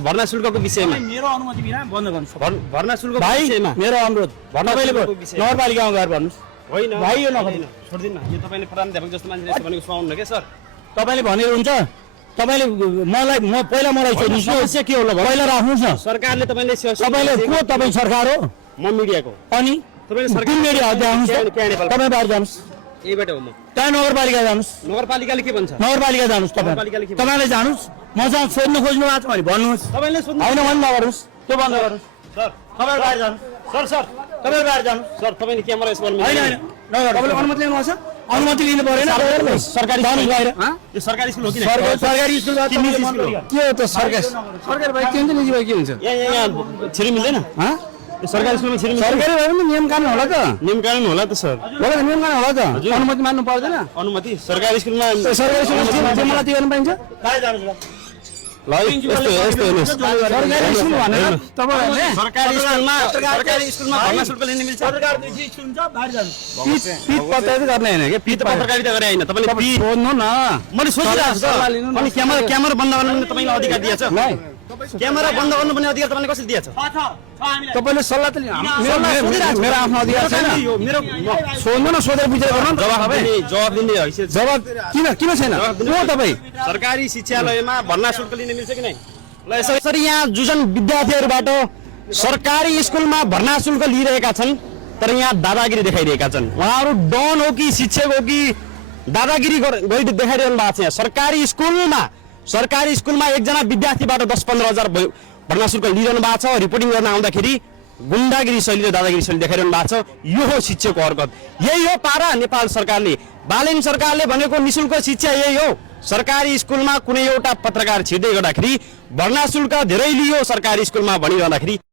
भर्ना शुल्कको विषयमा मेरो अनुमति बिना बन्द गर्नुस्। भर्ना शुल्कको भाइ विषयमा मेरो अनुरोध तपाईँले नगरपालिकामा गएर भन्नुहोस्। होइन भाइ यो नगर्नु। छोड्दिन यो तपाईँले प्रधानाध्यापक जस्तो मान्छेले यस्तो भनेको सुनाउनु के सर? तपाईँले भनेको हुन्छ तपाईँले पहिला मलाई सोध्नुहोस् न, समस्या के होला पहिला राख्नुहोस् न। सरकारले तपाईँले तपाईँले को तपाईँ सरकार हो म मिडियाको अनि तपाईँले कुन मिडिया हो त्यहाँ आउनुहोस् त। त्यहाँ नेपाल तपाईँ बाहिर जानुहोस्, यहीबाट हो म त्यहाँ नगरपालिका जानुहोस्, नगरपालिकाले के भन्छ नगरपालिका जानुहोस्। नगरपालिकाले के भन्छ? तपाईँले जानुहोस्, मसँग सोध्नु खोज्नु भएको छ भने भन्नुहोस्, तपाईँले सोध्नु होइन भने नगर्नुहोस्, त्यो बन्द गर्नुहोस्। सर तपाईँ बाहिर जानुहोस्, सर तपाईँ बाहिर जानुहोस्। सर तपाईँले क्यामेरा यसमा होइन होइन तपाईँले अनुमति लिनु छ, अनुमति लिनु परेन। सरकारी जानुहोस् बाहिर। यो सरकारी स्कुल हो कि सरकारी स्कुल कि निजी स्कुल हो? के हो त? सरकारी भाइ के हुन्छ, निजी भाइ के हुन्छ? यहाँ छिरी मिल्दैन यो सरकारी स्कुलमा छिरी मिल्दैन? सरकारी भए पनि नियम कानुन होला त, नियम कानुन होला त सर। होला त, नियम कानुन होला त। अनुमति मान्नु पर्दैन। अनुमति सरकारी स्कुलमा सरकारी स्कुलमा जिम्मेवारी गर्न पाइन्छ? बाहिर जानुहोस्। ल यस्तो यस्तो हेर्नुहोस् सरकारी स्कुल भनेर तपाईँहरूले सरकारी स्कुलमा भर्ना शुल्क लिन मिल्छ? पिट पत्रिका गर्ने होइन कि पित पत्रकारिता गरे होइन तपाईँले पी सोध्नु न। मैले सोचिरहेको छु सल्लाह लिनु न। अनि क्यामेरा बन्द गर्नु तपाईँलाई अधिकार दिएछ? क्यामेरा बन्द गर्नुपर्ने अधिकार तपाईँले कसरी दिएछ? तपाईँले सल्लाह त लिनु। मेरो आफ्नो अधिकार छैन। यो मेरो सोध्नु न, सोधेर बुझेर गर्नु न। जवाब दिने हैसियत जवाब किन छैन? को तपाईँ? सरकारी शिक्षालयमा भर्ना शुल्क लिन मिल्छ कि नै? ल यसरी यहाँ जुन विद्यार्थीहरूबाट सरकारी स्कुलमा भर्ना शुल्क लिइरहेका छन् तर यहाँ दादागिरी देखाइरहेका छन्। उहाँहरू डन हो कि शिक्षक हो कि दादागिरी देखाइरहनु भएको छ। यहाँ सरकारी स्कुलमा एकजना विद्यार्थीबाट 10-15 हजार भर्ना शुल्क लिइरहनु भएको छ। रिपोर्टिङ गर्न आउँदाखेरि गुन्डागिरी शैली र दादागिरी शैली देखाइरहनु भएको छ। यो हो शिक्षाको हरकत, यही हो पारा नेपाल सरकारले। बालेन सरकारले भनेको निशुल्क शिक्षा यही हो। सरकारी स्कुलमा कुनै एउटा पत्रकार छिर्दै गर्दाखेरि भर्ना शुल्क धेरै लियो सरकारी स्कुलमा भनिरहँदाखेरि